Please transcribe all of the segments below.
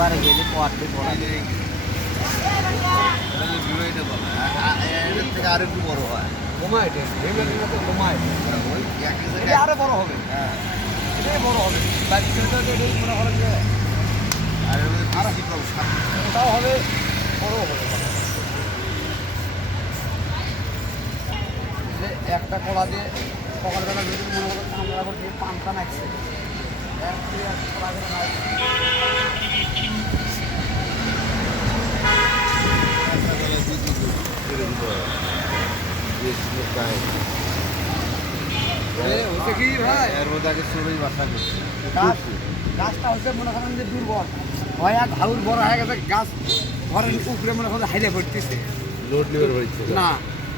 বারে গেলে কোয়ার্টে পড়া আর একটু বড় হয় কমায় কমায় আরো বড় হবে। হ্যাঁ এটাই বড় হবে মনে করেন যে ওটাও হবে বড় হবে। যে একটা কলা দিয়ে সকালবেলা যদি মনে করেন আমরা আবার দিয়ে পানটা নাকছে গাছটা হচ্ছে মনে করেন যে দুর্বল হয় এক হাউল বড় হয়ে গেছে গাছ ঘরের উপরে মনে করেন হাইলে ভরতেছে লোড লিভার হয়েছে না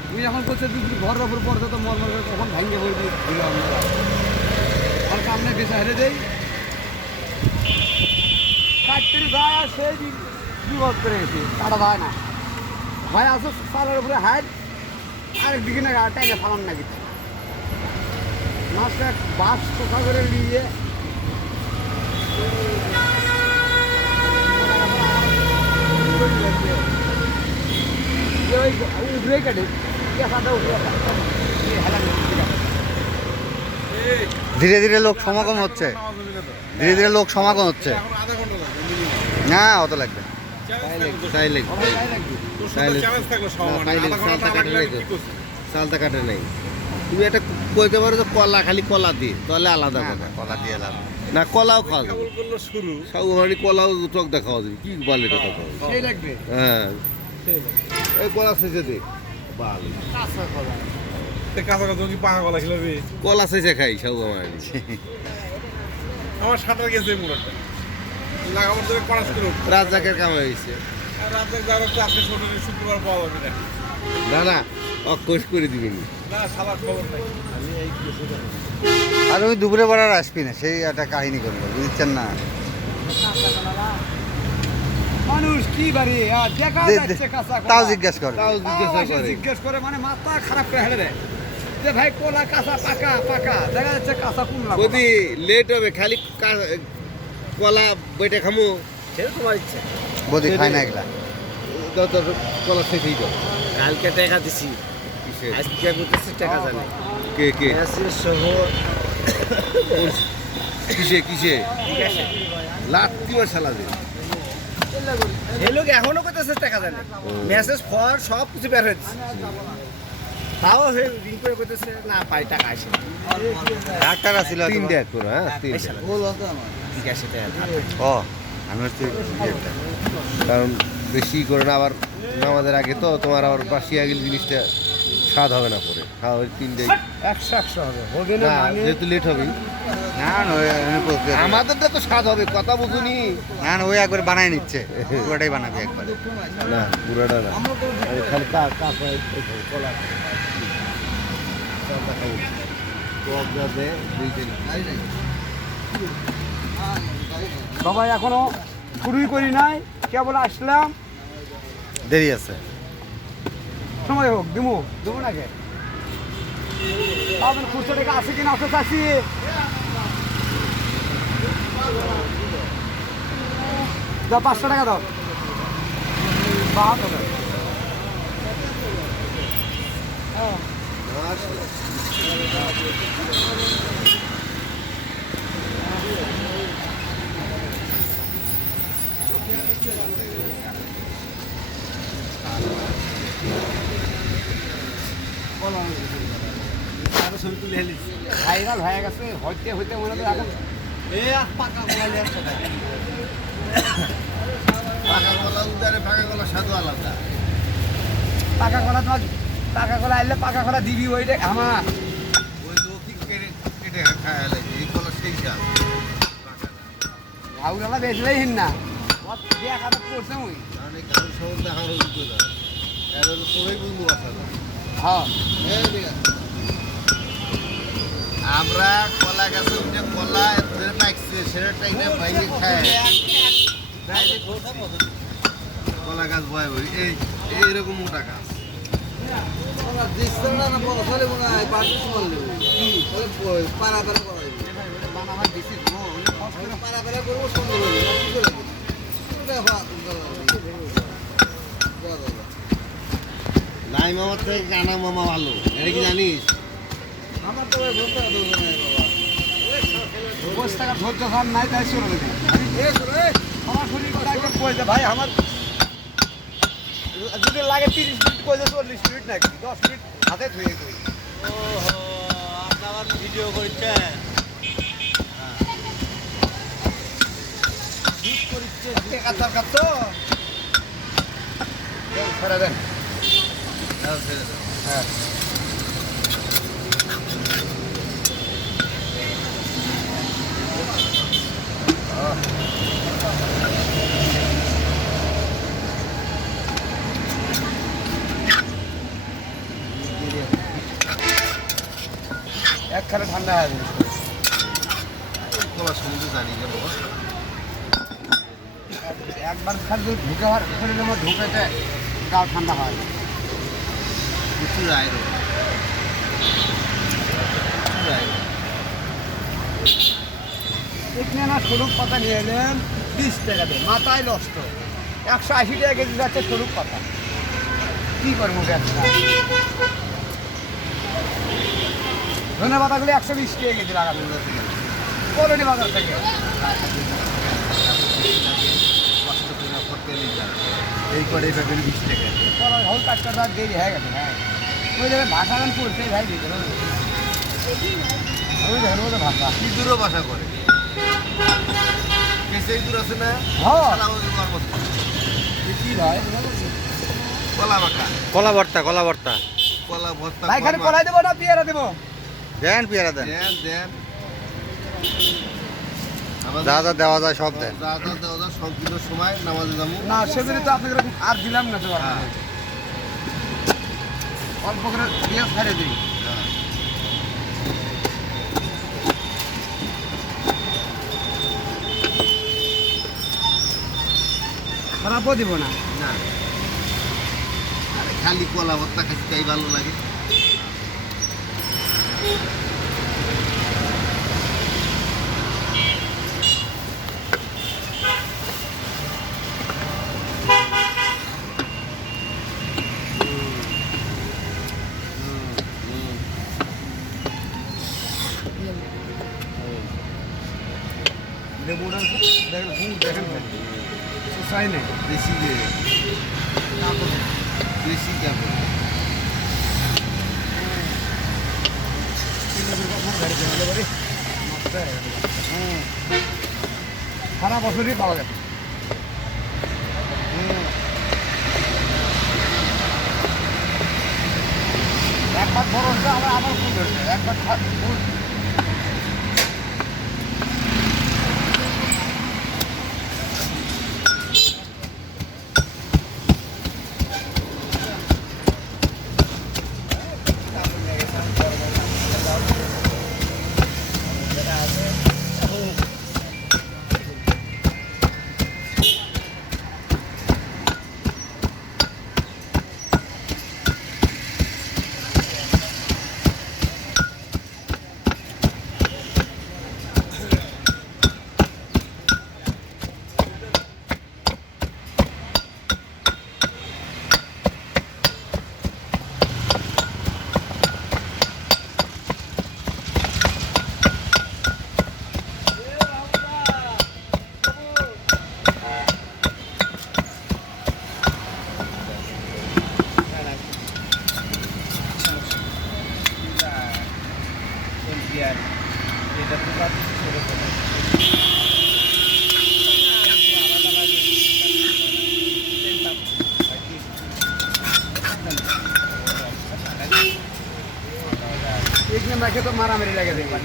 তুমি যখন করছো যদি ঘরের ওপর পড়ছে তো মর্মর করে কখন ভাঙে বই দিল আমরা হালকা আমরা বেঁচে হেরে দেই কাটতে যায় আর সেই বিপদ করে গেছে কাটা যায় না হয় আসো সালের উপরে হাইট আরেকদিকে না টাইনে ফালান না কিছু মাছটা বাস কোথা করে নিয়ে উঠবে কাটে ধীরে ধীরে লোক সমাগম হচ্ছে, ধীরে ধীরে লোক সমাগম হচ্ছে। না অত লাগবে, তাই লাগবে চালটা কাটে নাই। তুমি একটা কইতে পারো যে কলা খালি কলা দিয়ে তাহলে আলাদা কথা। কলা দিয়ে আলাদা না কলাও খাওয়া যাবে, সব মানে কলাও টক দেখা যাবে। কি বলে কথা সেই লাগবে। হ্যাঁ এই কলা শেষে দে ভালো কলা শেষে খাই সব আমার সাঁতার গেছে মুরাটা লাগাবার ধরে করাস করে রাজ্জাকের কাম হয়েছে। রাজ্জাক যারা ক্লাসে শোনেন শুক্রবার পাওয়া যাবে না। না না অকোষ করে দিবেনি। না সালার খবর নাই। আর ওই দুপুরে বেড়ার আসবি না, সেই একটা কাহিনী করবো, বুঝছেন না? মানুষ কি বাড়ি আর দেখা যাচ্ছে কাঁচা তাও জিজ্ঞেস করে, জিজ্ঞেস করে মানে মাথা খারাপ করে হেলে দেয় যে ভাই কোলা কাঁচা পাকা পাকা দেখা যাচ্ছে কাঁচা কুমলা যদি লেট হবে খালি কলা বইটা খামু সেটা তোমার ইচ্ছে। বদি খায় না এগুলা। কলা শেষেই যাও। কালকে টাকা দিছি কিসের আজকে করতেছি টাকা জানে কে কে শহর কিসে কিসে ঠিক আছে লাত্তি মার শালা দে এই লোক এখনো করতেছে টাকা জানে মেসেজ ফর সব কিছু বের হয়েছে তাও রিং করে করতেছে না পাই টাকা আসে ডাক্তার আছিল তিনটে এক করো। হ্যাঁ তিনটে ঠিক আছে ও আমি হচ্ছে কারণ বেশি করে না আবার নামাজের আগে তো তোমার আবার বাসিয়া গেলে জিনিসটা স্বাদ হবে না পরে খাওয়া তিনটে 100 হবে হবে না যেহেতু লেট হবে না না আমাদেরটা তো স্বাদ হবে কথা বুঝুনি। না না ওই একবার বানাই নিচ্ছে, পুরোটাই বানাবে একবারে। না পুরোটা না খালি কলা সবাই এখনো শুরুই করি নাই, কেবল আসলাম, দেরি আছে। সময় হোক দিমু দেবো নাকি আপনার খুচরো টাকা আছে কিনা আছে চাষি দাও 500 টাকা দাও 72 ভাইরাল হয়ে গেছে হইতে হইতে মনে হয় এখন পাকা কলা ফাঁকা কলা উদারে ফাঁকা কলা স্বাদ আলাদা। পাকা কলা তোমার পাকা কলা আনলে পাকা কলা দিবি ওইটা আমার ওই লোকই কেটে কেটে খায় লাগে এই কলা সেই স্বাদ। ভাউরালা বেচলেই হিন না আমার দেখাটা করছে ওই কারণ এই গাড়ির সম্বন্ধে আমার অভিজ্ঞতা এর তোরই বন্ধু আসা না হ্যাঁ আমরা কলা গাছে উঠে কলা ধরে পাকছে সেটা টাইনে বাইরে খায় কলা গাছ বয় বই এইরকম মোটা গাছ নাই মামার থেকে কানা মামা ভালো এটা কি জানিস আমার তো বস টাকা ধৈর্য খান নাই তাই শুরু হয়েছে আমার শরীর কথা একবার কয়ে ভাই আমার যদি লাগে 30 মিনিট কয়ে 40 মিনিট নাকি 10 মিনিট হাতে ধুয়ে কই আপনার ভিডিও করছে টাকা দরকার তো ছেড়ে দেন হ্যাঁ একখানে ঠান্ডা হয়ে যাবে কলা সম্বন্ধে জানি না বাবা একবার খালি ঢুকে হওয়ার শরীরের মধ্যে ঢুকেতে গাও ঠান্ডা হয় প্রচুর আয়রন এখানে না সরুক পাতা নিয়ে এলেন 20 টাকা দিয়ে মাথায় নষ্ট 180 টাকা কেজি যাচ্ছে সরুক পাতা কী করবো ব্যবসা ধনে পাতাগুলি 120 টাকা কেজি লাগানো কলোনি বাজার থেকে এই করে পাবেন 20 টাকা হল কাজটা তার দেরি হয়ে গেছে হ্যাঁ ওই জায়গায় ভাষা গান করছে ভাই দিতে ওই দেখেন ওদের ভাষা কি দূরও বাসা করে সেই দূর আছে না হ্যাঁ কি ভাই কলা মাখা কলা ভর্তা কলা ভর্তা কলা ভর্তা ভাই খালি কলাই দেবো না পেয়ারা দেবো দেন পেয়ারা দেন দেন দেন যা যা দেওয়া যায় সব দেন যা যা দেওয়া যায় সংকীর্ণ সময় নামাজে যাবো না সেদিনে তো আপনাকে আর দিলাম না তো অল্প করে দিয়ে ছাড়ে দিই খারাপও দিব না না আরে খালি কলা ভর্তা খাইতে তাই ভালো লাগে লেবুটা দেখেন দেখেন চাই নাই বেশি যে বেশি যাবে সারা বছরই পাওয়া যাবে একবার বড় হচ্ছে আবার ফুল ধরছে একবার ফুল एक नंबर के तो मारा मेरी लगे देंगे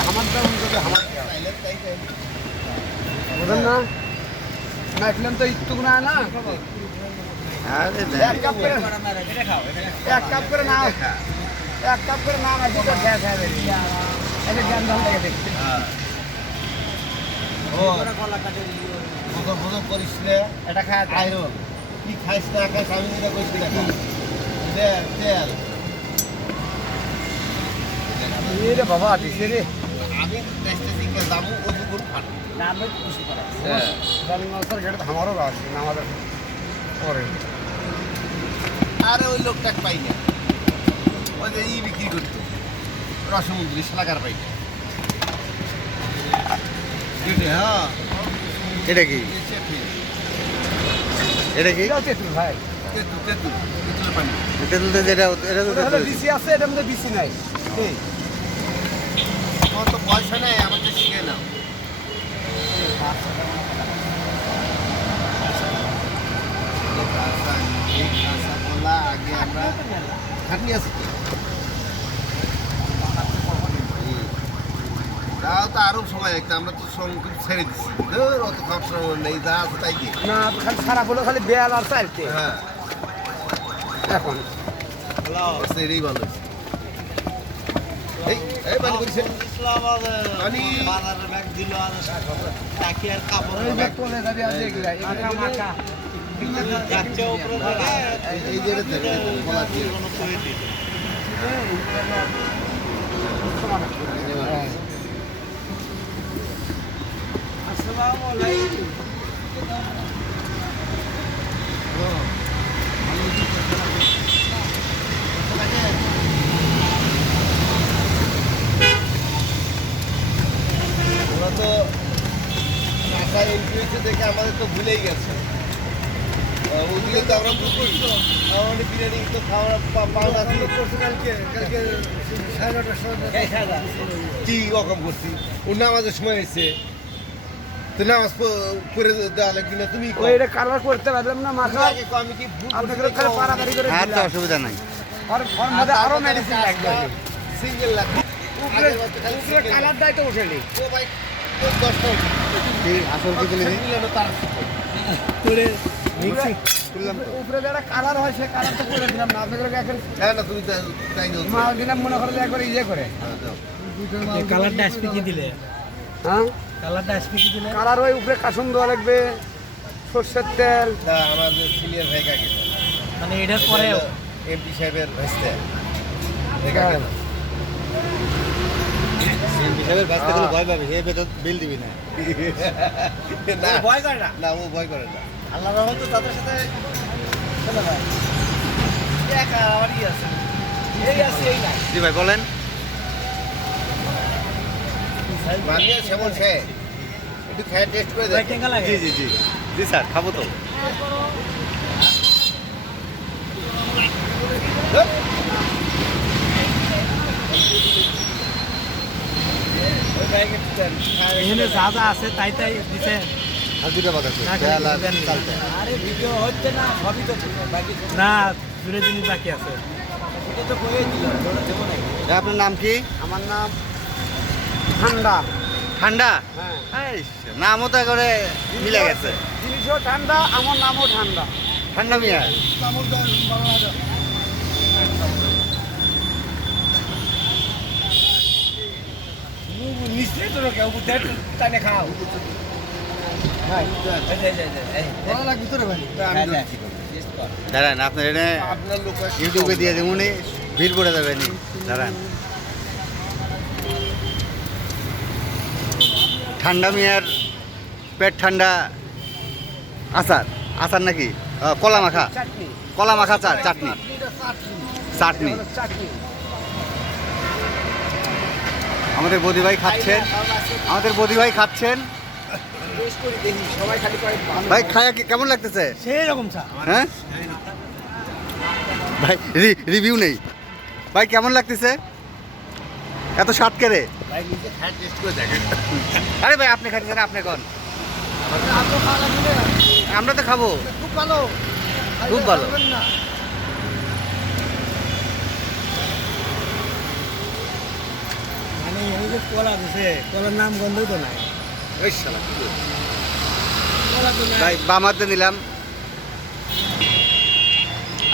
हमारे उधर ना মাখলাম তো একটু না না আরে এক কাপ করে এক কাপ করে নাও এক কাপ করে নাও আজকে তো গ্যাস হবে এটা জ্ঞান ধান থেকে দেখতে বোঝা করিস না এটা খায় আয়রন কি খাইস না খাইস আমি যেটা কইছি না তেল তেল রে বাবা দিছে রে আমি টেস্টে শিখে যাবো ও দুপুর ফাট নাম খুশি করা হ্যাঁ জানি না স্যার এটা আমারও রাজ আমাদের পরে আরে ওই লোকটা পাই না ওই যে ই বিক্রি করতো রসমন্দ্রী শালাকার পাই না হ্যাঁ এটা কি এটা কি এটাও তেঁতুল ভাই তেঁতুল তেঁতুল তেঁতুলের পানি তেঁতুলতে যেটা এটা তো ওটা হলো তেঁতুল। বিসি আছে এটার মধ্যে বিসি নাই এই আমার তো পয়সা নেই আমাকে শিখে নাও আগে আমরা খাটনি আছে তো তাও তো আরো সময় লাগতো আমরা তো সংকট ছেড়ে দিচ্ছি ধর অত খাওয়ার সময় নেই যা আছে তাই দিয়ে না খালি সারা হলো খালি বেয়াল আর চাইতে হ্যাঁ এখন সেটাই ভালো হয়েছে। এই এই পানি করিস পানি ওই যে কোলে যাবে আজ এগুলা এগুলা মাখা এই যে রে থেকে বলা দিয়ে আসসালামু আলাইকুম ওরা তো ঢাকার এন্ট্রিতে দেখে আমাদের তো ভুলেই গেছে ওদিকে তো আমরা বুক করছি আমাদের বিরিয়ানি তো খাওয়ার পাওয়া ছিল কালকে কালকে 9:30টার সময় কি রকম করছি ও নামাজের সময় এসে তো নামাজ করে দেওয়া লাগবে না তুমি ওই এটা কালার করতে পারলাম না মাখা আমি কি ভুল আপনাদের খালি পারাপারি করে আচ্ছা অসুবিধা নাই আর ওর মধ্যে আরো মেডিসিন লাগবে সিঙ্গেল লাগবে উপরে উপরে কালার দাই তো উঠেনি ও ভাই 10টা কি আসল কি তুলে দিই মিলানো তার করে তুললাম তো উপরে যারা কালার হয় সে কালার তো করে দিলাম না আপনাদের এখন হ্যাঁ না তুমি তাই দাও মাল দিলাম মনে করে একবার ইয়ে করে হ্যাঁ, দাও। কালারটা এসপি কি দিলে হ্যাঁ কালারটা এসপি কি দিলে কালার ওই উপরে কাসুন দেওয়া লাগবে সর্ষের তেল তা আমাদের সিনিয়র ভাই কাকে মানে এটার পরেও এমপি সাহেবের ভাইস্তে হিসাবের বাঁচতে গেলে ভয় পাবে হে বেতন বিল দিবি না না ভয় করে না না ও ভয় করে না আল্লাহ রহমত তো তাদের সাথে চলে ভাই একা আমারই আছে এই আছে এই না জি ভাই বলেন মানিয়ে সেমন সে একটু খেয়ে টেস্ট করে দেখ টেঙ্গা লাগে জি জি জি জি স্যার খাবো তো এখানে যা যা আছে তাই তাই দিছে আর দুটো বাদ আছে না, তেল আর দেন। চালতে আরে ভিডিও হচ্ছে না সবই তো বাকি না দূরে জিনিস বাকি আছে এটা তো করেই দিল ওটা দেবো না আপনার নাম কি আমার নাম ঠান্ডা ঠান্ডা হ্যাঁ এই নামও তো করে মিলে গেছে জিনিসও ঠান্ডা আমার নামও ঠান্ডা ঠান্ডা মিয়া নিশ্চয়ই তো কেউ বুঝতে টানে খাও ভাই ভালো লাগবে তো রে ভাই আমি দিচ্ছি দাঁড়ান আপনার এনে আপনার লোক ইউটিউবে দিয়ে দেবো নি ভিড় পড়ে যাবে নি দাঁড়ান ঠান্ডা মিয়ার পেট ঠান্ডা আচার আচার নাকি কলা মাখা চাটনি কলা মাখা চাটনি চাটনি চাটনি আমাদের বদি ভাই খাচ্ছেন আমাদের বদি ভাই খাচ্ছেন বেশ করে দেখি সবাই খালি করে ভাই খায়া কেমন লাগতেছে সেই রকম চা হ্যাঁ ভাই রিভিউ নেই ভাই কেমন লাগতেছে এত স্বাদ কেড়ে ভাই নিজে খায় টেস্ট করে দেখেন আরে ভাই আপনি খাচ্ছেন আপনি কোন আপনি খাওয়া লাগবে আমরা তো খাবো খুব ভালো খুব ভালো। খাবেন না। মানে এই যে কলা দিছে কলার নাম গন্ধই তো নাই ওই শালা কি করছিস? তাই বাম হাতে নিলাম।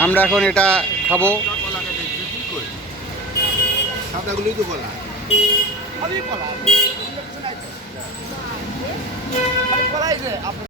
আমরা এখন এটা খাবো। সাদাগুলোই তো বলা আমি কলা কলাই যে